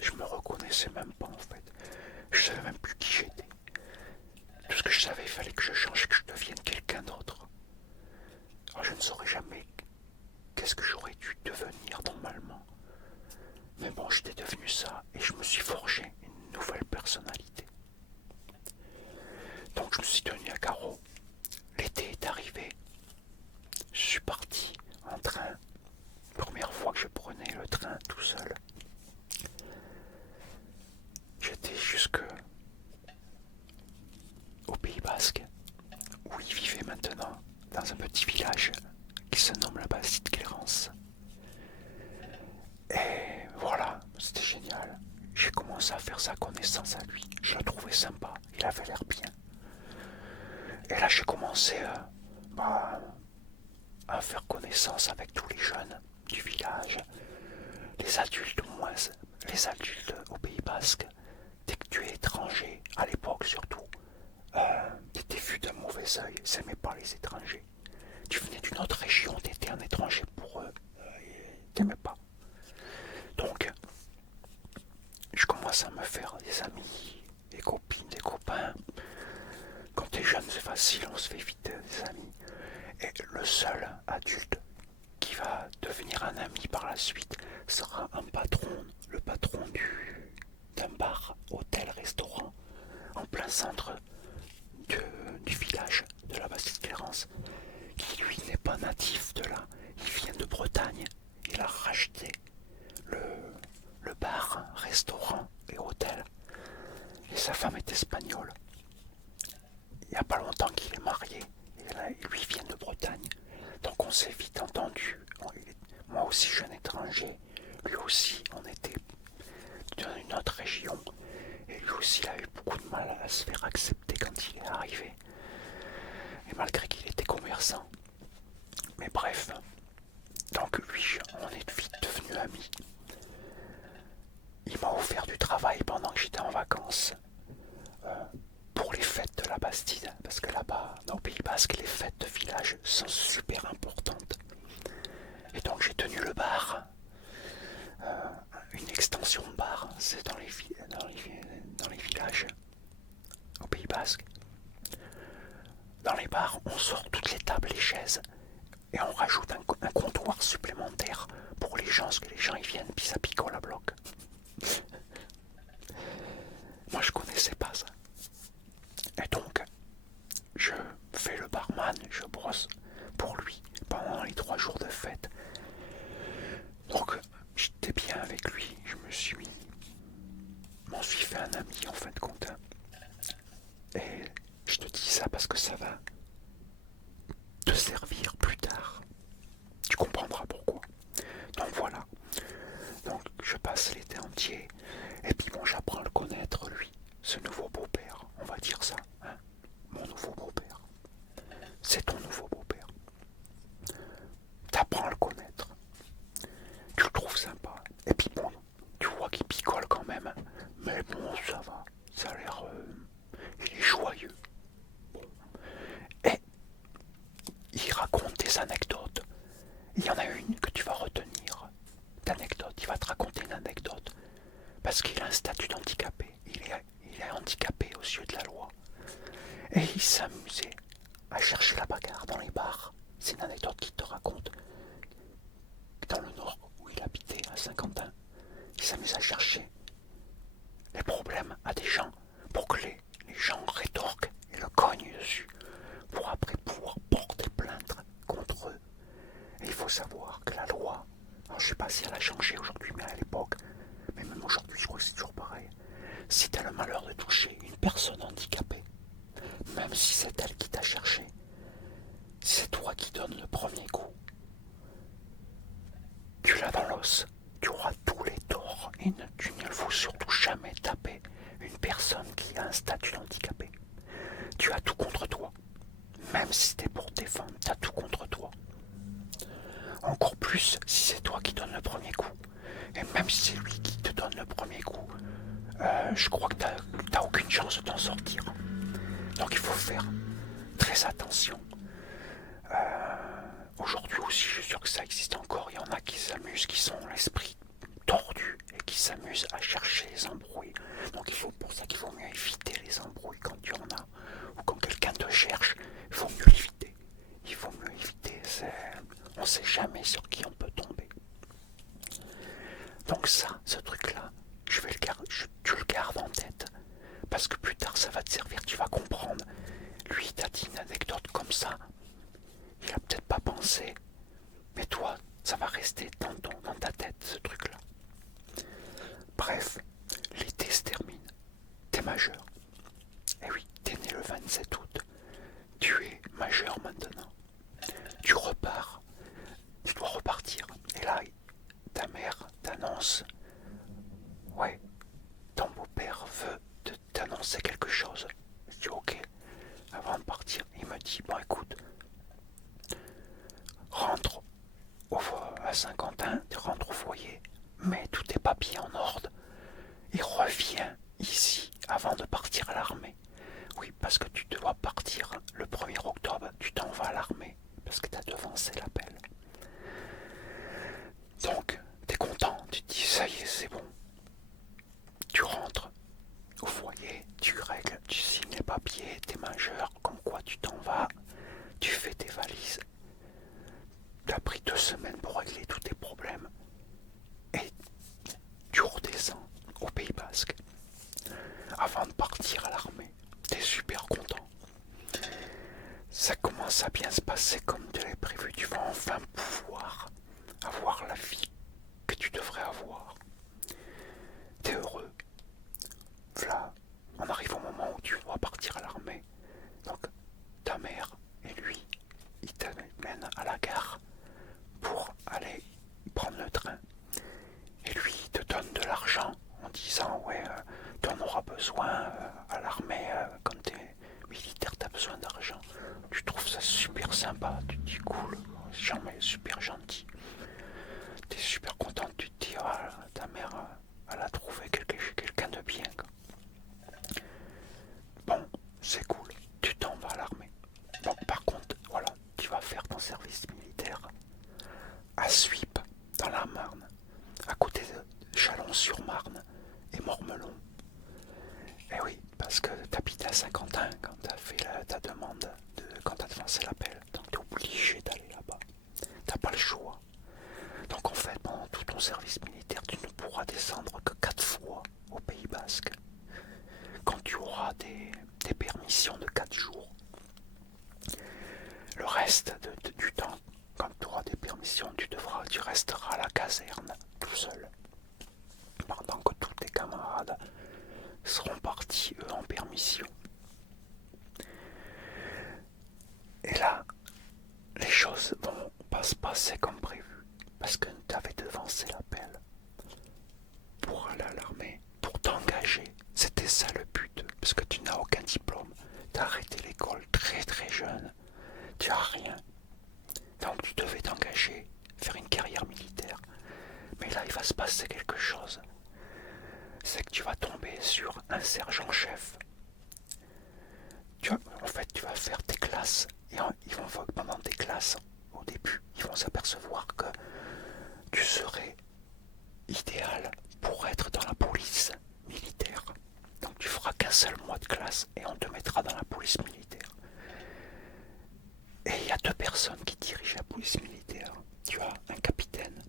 Je me reconnaissais même pas en fait. Je savais même plus qui j'étais. Tout ce que je savais, il fallait que je change, que je devienne quelqu'un d'autre. Alors je ne saurais jamais qu'est-ce que j'aurais dû devenir normalement. Mais bon, j'étais devenu ça et je me suis forgé une nouvelle personnalité. Donc je me suis tenu à carreau. L'été est arrivé. Je suis parti en train. Première fois que je prenais le train tout seul. J'étais jusque au Pays Basque, où il vivait maintenant, dans un petit village qui se nomme la Basse-Clérance. Et voilà, c'était génial. J'ai commencé à faire sa connaissance à lui. Je la trouvais sympa, il avait l'air bien. Et là j'ai commencé à faire connaissance avec tous les jeunes du village, les adultes au moins, les adultes au Pays Basque. Dès que tu es étranger, à l'époque surtout, t'étais vu d'un mauvais œil, ils n'aimaient pas les étrangers. Tu venais d'une autre région, t'étais un étranger pour eux, ils t'aimaient pas. Donc, je commence à me faire des amis, des copines, des copains. Quand t'es jeune, c'est facile, on se fait vite des amis. Et le seul adulte qui va devenir un ami par la suite sera un patron, le patron d'un bar, hôtel, restaurant, en plein centre du village. de la Bastide-Clérance, qui lui n'est pas natif de là, il vient de Bretagne. Il a racheté le bar, restaurant et hôtel. Et sa femme est espagnole. Il n'y a pas longtemps qu'il est marié. Et là, lui vient de Bretagne. Donc on s'est vite entendu. Moi aussi je suis un étranger. Lui aussi, on était d'une autre région. Et lui aussi, il a eu beaucoup de mal à se faire accepter quand il est arrivé. Et malgré qu'il était commerçant. Mais bref. Donc lui, on est vite devenus amis. Il m'a offert du travail pendant que j'étais en vacances. Pour les fêtes de la Bastide. Parce que là-bas, au Pays Basque, les fêtes de village sont super importantes. Et donc j'ai tenu le bar. Une extension de bar, c'est dans les villages au Pays Basque. Dans les bars, on sort toutes les tables, les chaises, et on rajoute un comptoir supplémentaire pour les gens, parce que les gens ils viennent, puis ça picole à bloc. Moi je connaissais pas ça. Et donc, je fais le barman, je brosse pour lui pendant les 3 jours de fête. Donc, j'étais bien avec lui, je m'en suis fait un ami en fin de compte. Et je te dis ça parce que ça va te servir plus tard. Tu comprendras pourquoi. Donc voilà. Donc je passe l'été entier. Et puis bon, j'apprends à le connaître, lui. Ce nouveau beau-père, on va dire ça. Hein, mon nouveau beau-père. C'est ton nouveau beau-père. T'apprends à le connaître. Tu le trouves sympa. Et puis bon, tu vois qu'il picole quand même. Mais bon, ça va. Ça a l'air... il est joyeux. Bon. Et il raconte des anecdotes. Il y en a une que tu vas retenir. D'anecdote. Il va te raconter une anecdote. Parce qu'il a un statut d'handicapé. Il est handicapé aux yeux de la loi. Et il s'amusait à chercher la bagarre dans les bars. C'est une anecdote qu'il te raconte. Dans le nord, où il habitait, à Saint-Quentin, il s'amuse à chercher les problèmes à des gens pour que les gens rétorquent et le cognent dessus pour après pouvoir porter plainte contre eux. Et il faut savoir que la loi, alors je sais pas si elle a changé aujourd'hui, mais à l'époque, mais même aujourd'hui je crois que c'est toujours pareil, si tu as le malheur de toucher une personne handicapée, même si c'est elle qui t'a cherché, c'est toi qui donnes le premier coup. Tu l'as dans l'os, tu auras tous les torts et tu ne faut surtout jamais taper une personne qui a un statut d'handicapé. Tu as tout contre toi. Même si t'es pour te défendre, t'as tout contre toi. Encore plus si c'est toi qui donne le premier coup. Et même si c'est lui qui te donne le premier coup, je crois que t'as aucune chance de t'en sortir. Donc il faut faire très attention. Aujourd'hui aussi, je suis sûr que ça existe encore. Il y en a qui s'amusent, qui sont l'esprit tordu et qui s'amusent à chercher les embrouilles. Donc il faut pour ça qu'il faut mieux éviter les embrouilles quand il y en a. Ou quand quelqu'un te cherche, il faut mieux l'éviter. Il faut mieux éviter. On ne sait jamais sur qui on peut tomber. Donc ça, ce truc-là, tu le gardes en tête. Parce que plus tard, ça va te servir, tu vas comprendre. Lui, il t'a dit une anecdote comme ça. Il a peut-être pas pensé. Mais toi, ça va rester dans ta tête, ce truc-là. Bref, l'été se termine. T'es majeur. Eh oui, t'es né le 27 août. Tu es majeur maintenant. Tu repars. Tu dois repartir. Et là, ta mère t'annonce. Ouais, ton beau-père veut t'annoncer quelque chose. Je dis ok. Avant de partir, il me dit, bon écoute, rentre à Saint-Quentin, tu rentres au foyer, mets tous tes papiers en ordre et reviens ici avant de partir à l'armée. Oui, parce que tu dois partir le 1er octobre, tu t'en vas à l'armée, parce que tu as devancé l'appel. Donc, t'es content, tu te dis, ça y est, c'est bon. Tu rentres au foyer, tu règles, tu signes les papiers, t'es majeur, comme quoi tu t'en vas, tu fais tes valises. Tu as pris 2 semaines pour régler tous tes problèmes et tu redescends au Pays Basque avant de partir à l'armée. T'es super content. ça commence à bien se passer comme tu l'avais prévu. Tu vas enfin pouvoir avoir la vie que tu devrais avoir. T'es heureux. Là, on arrive au moment où tu dois partir à l'armée. Donc, ta mère et lui, ils t'amènent à la gare pour aller prendre le train. Et lui, il te donne de l'argent en disant ouais, tu en auras besoin à l'armée, comme t'es militaire, t'as besoin d'argent. Tu trouves ça super sympa, tu te dis cool, ces gens est super gentil. T'es super content, tu te dis ah, ta mère, elle a trouvé quelqu'un de bien. Quoi. Bon, c'est cool, tu t'en vas à l'armée. Bon, par contre, voilà, tu vas faire ton service militaire à Suippes, dans la Marne, à côté de Chalon-sur-Marne et Mormelon. Eh oui, parce que t'habites à Saint-Quentin quand t'as fait ta demande, quand t'as lancé l'appel. Donc t'es obligé d'aller là-bas. T'as pas le choix. Donc en fait, pendant tout ton service militaire, tu ne pourras descendre que 4 fois au Pays Basque. Quand tu auras des permissions de 4 jours. Le reste du temps, quand tu auras des permissions, tu resteras à la caserne, tout seul. Pendant que tous tes camarades seront partis, eux, en permission. Et là, les choses vont pas se passer comme prévu. Parce que tu avais devancé l'appel pour aller à l'armée, pour t'engager. C'était ça le but. Parce que tu n'as aucun diplôme. Tu as arrêté l'école très très jeune. Tu as rien. Donc tu devais t'engager, faire une carrière militaire. Mais là, il va se passer quelque chose. C'est que tu vas tomber sur un sergent-chef. En fait, tu vas faire tes classes. Et ils vont, pendant tes classes, au début, ils vont s'apercevoir que tu serais idéal pour être dans la police militaire. Donc tu feras qu'un seul mois de classe et on te mettra dans la police militaire. Et il y a 2 personnes qui dirigent la police militaire. Tu as un capitaine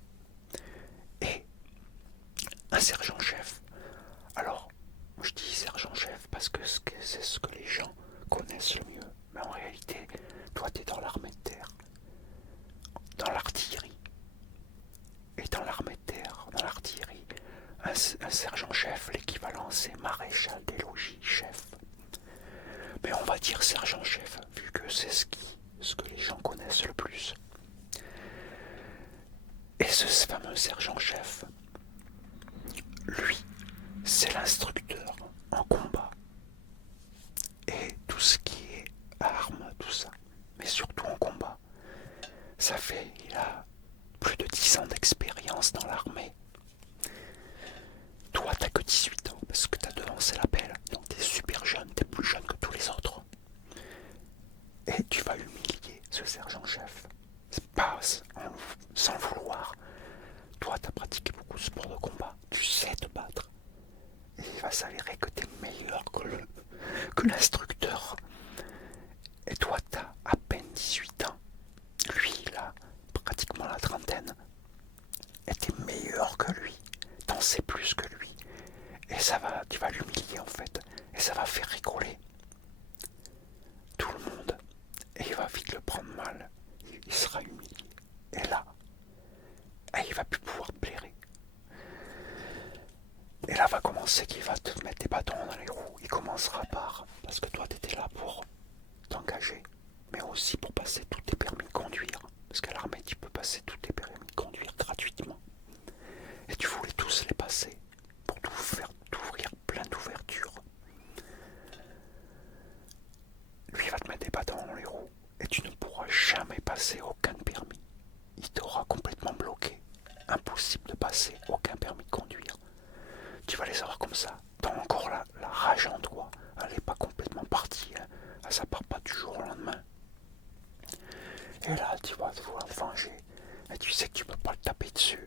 et un sergent-chef. Alors, je dis sergent-chef parce que c'est ce que les gens connaissent le mieux. Mais en réalité, toi, tu es dans l'armée de terre, dans l'artillerie. Et dans l'armée de terre, dans l'artillerie, un sergent-chef, l'équivalent, c'est maréchal des logis, chef. Mais on va dire sergent-chef, vu que c'est ce que les gens connaissent le plus. Et ce fameux sergent-chef, lui, c'est l'instructeur en combat. Et tout ce qui est armes, tout ça. Mais surtout en combat. Il a plus de 10 ans d'expérience dans l'armée. Toi, t'as que 18 ans, parce que t'as devancé l'appel. Donc t'es super jeune, t'es plus jeune que tous les autres. Et tu vas humilier ce sergent-chef. C'est pas sans le vouloir. Toi, t'as pratiqué beaucoup de sports de combat. Tu sais te battre. Et il va s'avérer que t'es meilleur que l'instructeur. Et toi, t'as à peine 18 ans. Lui, il a pratiquement la trentaine. Et t'es meilleur que lui. T'en sais plus que lui. Et tu vas l'humilier en fait. Et ça va faire rigoler tout le monde. Et il va vite le prendre mal. Il sera humilié. Et là, il va plus pouvoir te blairer. Et là va commencer qu'il va te mettre des bâtons dans les roues. Il commencera par, parce que toi t'étais là pour t'engager, mais aussi pour passer tous tes permis de conduire. Parce qu'à l'armée tu peux passer tous tes permis de conduire gratuitement. Et tu voulais tous les passer pour t'ouvrir plein d'ouvertures. Lui il va te mettre des bâtons dans les roues et tu ne pourras jamais passer aucun permis. Il t'aura complètement bloqué. Impossible de passer aucun permis de conduire. Tu vas les avoir comme ça. T'as encore la rage en toi. Elle n'est pas complètement partie. Hein. Ça part pas du jour au lendemain. Et là, tu vas devoir le venger. Et tu sais que tu peux pas le taper dessus.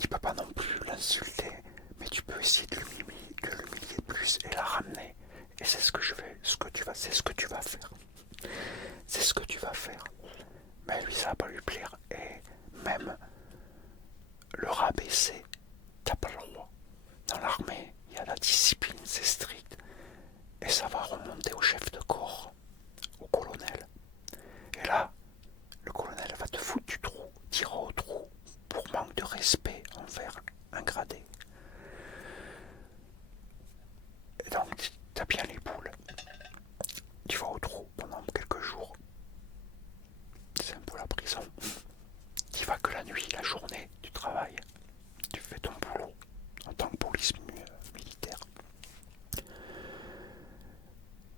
Tu peux pas non plus l'insulter. Mais tu peux essayer de l'humilier plus et la ramener. Et c'est ce que je vais. C'est ce que tu vas faire. C'est ce que tu vas faire. Mais lui, ça va pas lui plaire. Et même le rabaisser, t'as pas le droit. Dans l'armée, il y a la discipline, c'est strict. Et ça va remonter au chef de corps, au colonel.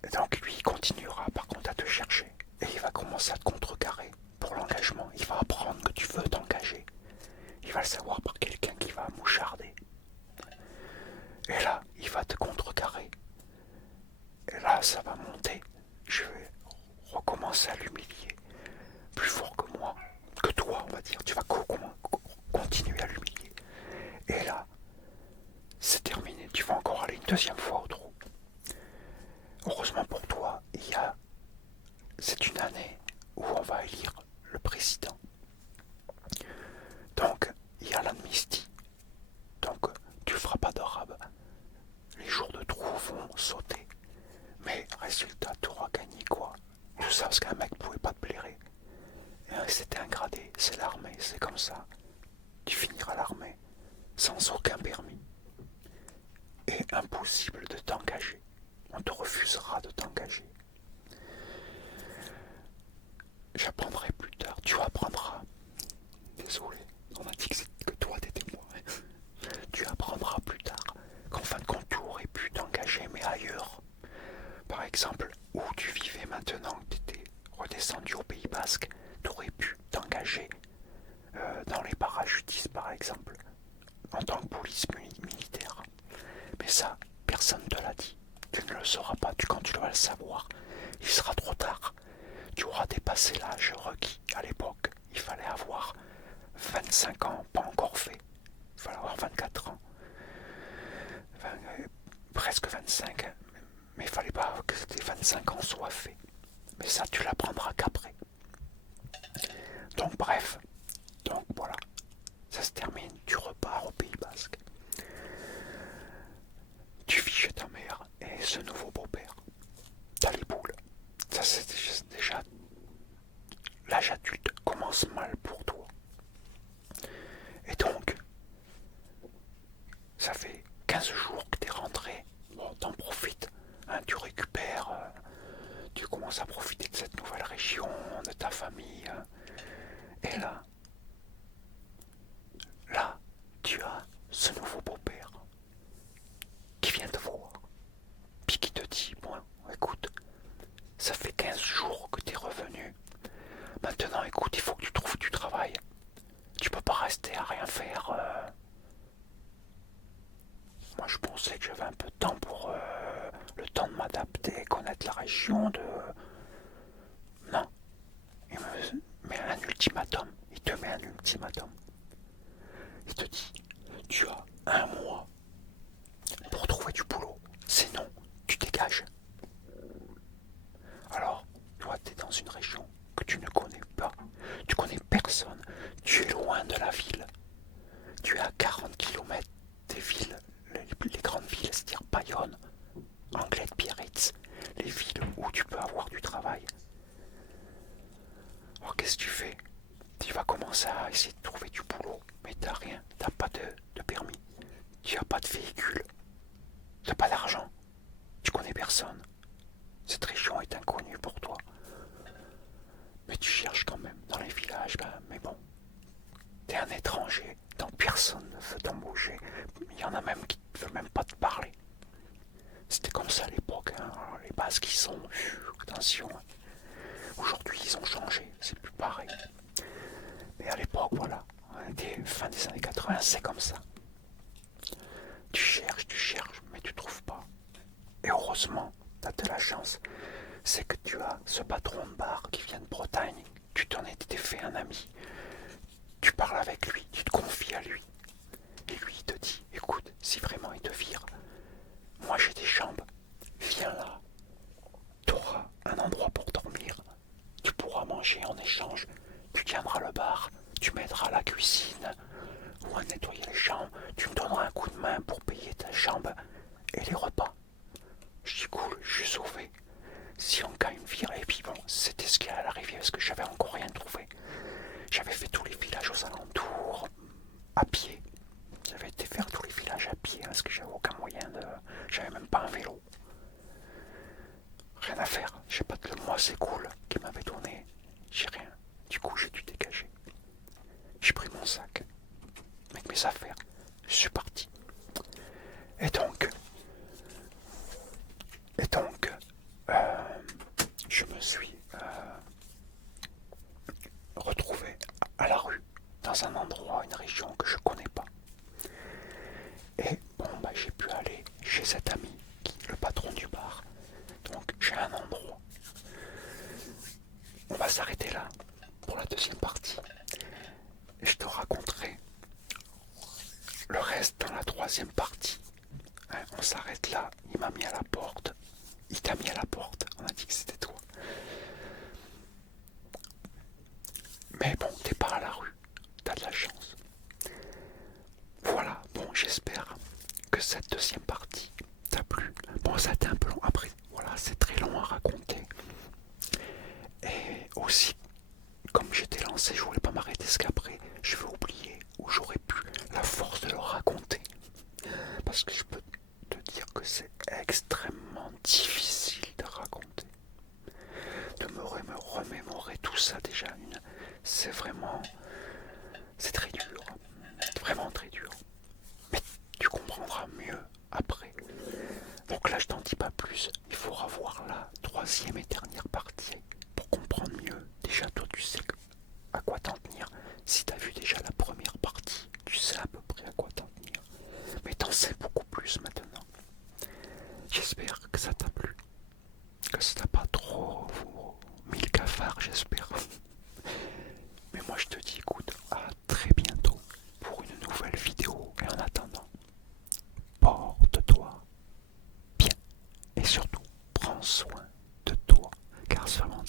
Et donc lui, il continuera par contre à te chercher. Et il va commencer à te contrecarrer pour l'engagement. Il va apprendre que tu veux t'engager. Il va le savoir par quelqu'un qui va moucharder. Et là, il va te contrecarrer. Et là, ça va monter. Je vais recommencer à l'humilier. Plus fort que moi, que toi, on va dire. Tu vas continuer à l'humilier. Et là, c'est terminé. Tu vas encore aller une deuxième fois au trou. Heureusement pour toi, c'est une année où on va élire le président. Donc, il y a l'amnistie. Donc, tu ne feras pas d'arabe. Les jours de trou vont sauter. Mais, résultat, tu auras gagné quoi? Tout ça parce qu'un mec ne pouvait pas te blairer. C'était un gradé, c'est l'armée, c'est comme ça. Tu finiras l'armée sans aucun permis. Et impossible de t'engager. On te refusera de t'engager. J'apprendrai plus tard, tu apprendras. Désolé, on a dit que toi t'étais moi. Tu apprendras plus tard qu'en fin de compte tu aurais pu t'engager mais ailleurs. Par exemple, où tu vivais maintenant, que tu étais redescendu au Pays Basque, tu aurais pu t'engager dans les parachutistes par exemple, en tant que police militaire. Mais ça, personne ne te l'a dit. Tu ne le sauras pas, quand tu vas le savoir, il sera trop tard. Tu auras dépassé l'âge requis à l'époque. Il fallait avoir 25 ans, pas encore fait. Il fallait avoir 24 ans. Presque 25, mais il fallait pas que tes 25 ans soient faits. Mais ça, tu l'apprendras qu'après. Donc bref, donc voilà, ça se termine, tu repars au Pays Basque. Tu vis chez ta mère et ce nouveau beau-père. T'as les boules. Ça c'est déjà... L'âge adulte commence mal pour toi. Et donc, ça fait 15 jours que t'es rentré. Bon, t'en profites. Hein, tu récupères, tu commences à profiter de cette nouvelle région, de ta famille. Et là, tu as ce nouveau beau-père qui vient te voir. Puis qui te dit, bon, écoute, ça fait 15 jours que t'es revenu. Maintenant, écoute, il faut que tu trouves du travail. Tu peux pas rester à rien faire. Moi, je pensais que j'avais un peu de temps pour le temps de m'adapter, connaître la région, Non. Il me met un ultimatum. Il te met un ultimatum. Il te dit, tu as 1 mois pour trouver du boulot. Sinon, tu dégages. Alors, toi, tu es dans une région que tu ne connais pas. Tu connais personne. Tu es loin de la ville. Tu es à 40 km des villes, les grandes villes, c'est-à-dire Bayonne, Anglet, Biarritz, les villes où tu peux avoir du travail. Alors qu'est-ce que tu fais? Tu vas commencer à essayer de trouver du boulot, mais t'as rien, t'as pas de permis, tu n'as pas de véhicule, t'as pas d'argent, tu connais personne. Cette région est inconnue pour toi. Mais tu cherches quand même dans les villages, mais bon, t'es un étranger, donc personne ne veut t'embaucher. Il y en a même qui ne veulent même pas te parler. C'était comme ça à l'époque, hein. Les Basques qui sont... attention, aujourd'hui ils ont changé, c'est plus pareil. Mais à l'époque, voilà, fin des années 80, c'est comme ça. Tu cherches, mais tu trouves pas. Et heureusement, t'as de la chance, c'est que tu as ce patron de bar qui vient de Bretagne. Tu t'es fait un ami. Tu parles avec lui, tu te confies à lui. Et lui, il te dit, écoute, si vraiment il te vire, moi j'ai des chambres, viens là. Tu auras un endroit pour dormir. Tu pourras manger en échange. Tu tiendras le bar, tu m'aideras à la cuisine ou à nettoyer les chambres. Tu me donneras un coup de main pour payer ta chambre et les repas. Je dis cool, je suis sauvé. Si on cas me vire, et puis bon, c'était ce qui allait arriver parce que j'avais encore rien trouvé. J'avais fait tous les villages aux alentours à pied. J'avais été faire tous les villages à pied parce que j'avais aucun moyen de... J'avais même pas un vélo. Rien à faire. Je sais pas, le mois c'est cool qu'il m'avait donné. J'ai rien. Du coup, j'ai dû dégager. J'ai pris mon sac avec mes affaires. Je suis parti. Et donc, ça déjà, c'est vraiment, c'est très dur, vraiment très dur. Mais tu comprendras mieux après. Donc là, je t'en dis pas plus. Il faudra voir la troisième et dernière partie pour comprendre mieux. Déjà, toi, tu sais à quoi t'en tenir. Si t'as vu déjà la première partie, tu sais à peu près à quoi t'en tenir. Mais t'en sais beaucoup plus maintenant. J'espère que ça t'a plu. Que ça t'a pas trop mis le cafard, j'espère. Mais moi, je te dis, écoute, à très bientôt pour une nouvelle vidéo. Et en attendant, porte-toi bien et surtout prends soin de toi car c'est vraiment